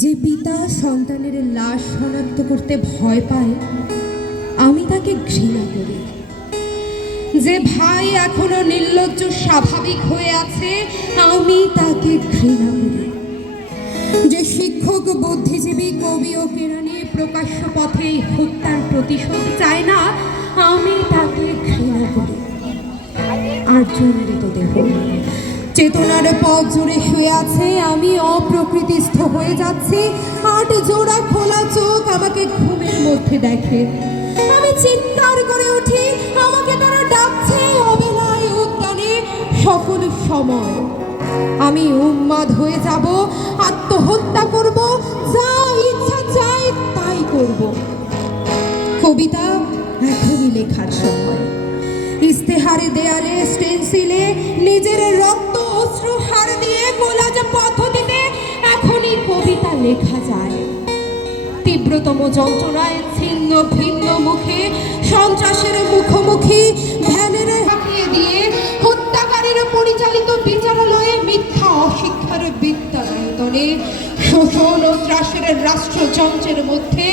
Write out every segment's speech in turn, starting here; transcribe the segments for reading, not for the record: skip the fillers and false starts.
যে পিতা সন্তানের লাশ শনাক্ত করতে ভয় পায়, আমি তাকে ঘৃণা করি। যে ভাই এখনো নির্লজ্জ স্বাভাবিক হয়ে আছে, আমি তাকে ঘৃণা করি। যে শিক্ষক, বুদ্ধিজীবী, কবি ও কেরানি প্রকাশ্য পথে হত্যার প্রতিশোধ চায় না, আমি তাকে ঘৃণা করি। আর জন্ডিত দেহ চেতনার পথ জুড়ে শুয়ে আছে, আমি অপ্রকৃতিস্থ হয়ে যাচ্ছি। ৮ জোড়া খোলা চোখ আমাকে ঘুমের মধ্যে দেখে। আমি চিৎকার করে উঠি, আমাকে তারা ডাকছে অবেলায় উদ্যানে সকল সময়। আমি উন্মাদ হয়ে যাব, আত্মহত্যা করব, যা ইচ্ছা চাই তাই করব। কবিতা এখনই লেখার সময়। ইস্তেহারে, দেয়ালে, স্টেন্সিলে নিজের রক্ত অশ্রু হার দিয়ে কোলাজ পদ্ধতিতে এখনই কবিতা লেখা যায়। তীব্রতম যন্ত্রণায় ছিন্ন ভিন্ন মুখে সন্ত্রাসের মুখোমুখি ভ্যানের হাঁকিয়ে দিয়ে হত্যাকারীর পরিচালিত বিচারালয়ে মিথ্যা অশিক্ষার বিদ্যালয়ে শোষণ ও ত্রাসের রাষ্ট্রযন্ত্রের মধ্যে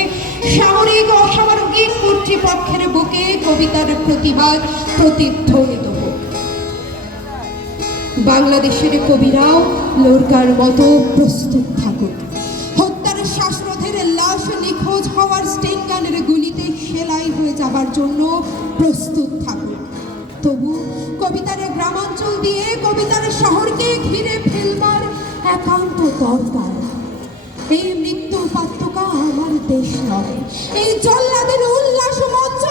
সামরিক অসামরিক কর্তৃপক্ষের বুকে কবিতার প্রতিবাদ প্রতিধ্বনিত হোক। বাংলাদেশের কবিরাও লোরকার মতো প্রস্তুত থাকুক। হত্যার শ্বাসরোধের লাশ নিখোঁজ হওয়ার স্টেনগানের গুলিতে সেলাই হয়ে যাবার জন্য প্রস্তুত থাকুক। তবু কবিতার গ্রামাঞ্চল দিয়ে কবিতার শহরকে ঘিরে ফেলবার একান্ত দরকার। এই মৃত্যু উপত্যকা আমার দেশ নয়, এই জল্লাদের উল্লাস মঞ্চ